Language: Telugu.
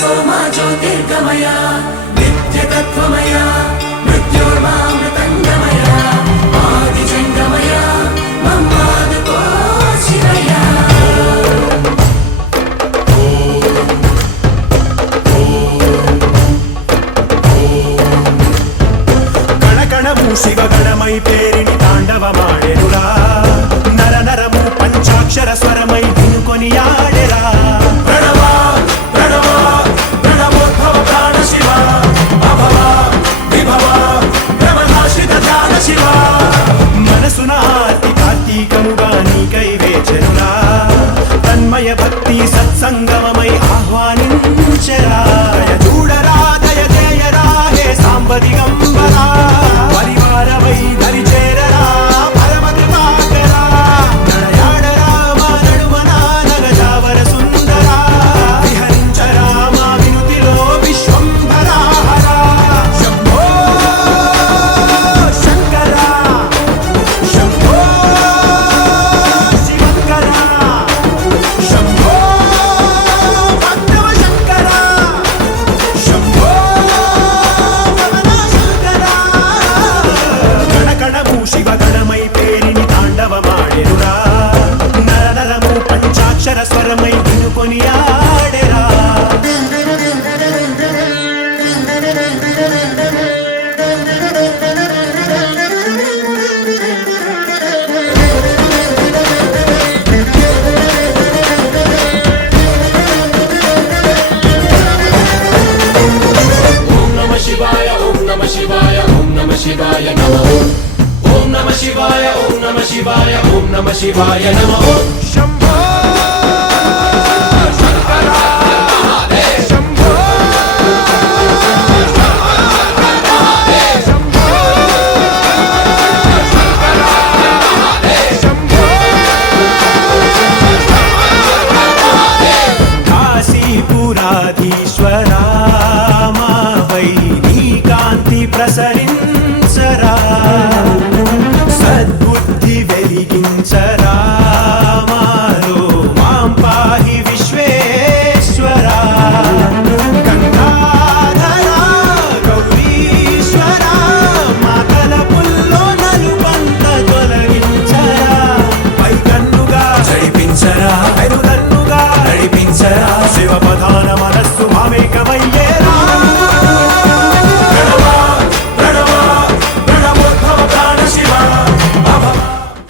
सोमा ज्योतिर्गमय नित्यतत्त्वमय मृत्योर्मामृतङ्गमय आदिजङ्गमय मम्मादुको शिवय कणकणमु शिवगणमై పేరిని తాండవమాడెనురా నర నరము పంచాక్షర స్వరమై వినుకొనియాడెరా ప్రణవ ప్రణవ ప్రణవోద్భవ ప్రాణ శివ అభవ విభవ బ్రహ్మనాశిత ధ్యాన శివ మనసున ఆర్తి కార్తీకముగా నీకై వేచెనురా తన్మయ భక్తి సత్సంగమమై ఆహ్వానించెరా చూడరా దయ చేయరా హే సాంబ దిగంబరా పరివారమై దరి చేరరా పరమ కృపాకరా నడయాడరా మా నడుమన నగజావర సుందరా విహరించరా మా వినుతిలో విశ్వంభరా హరా శంభో శంకరా శంభో శివంకరా శంభో భక్తవ శంకరా శంభో శంకరా కణకణము శివగణమై పేరిని తాండవమాడెనురా నర నరము పంచాక్షర స్వరమై వినుకొనియాడెరా ఓం నమః శివాయ ఓం నమః శివాయ ఓం నమః శివాయ నమః ఓం నమః శివాయ ఓం నమః శివాయ ఓం నమః శివాయ నమః శంభో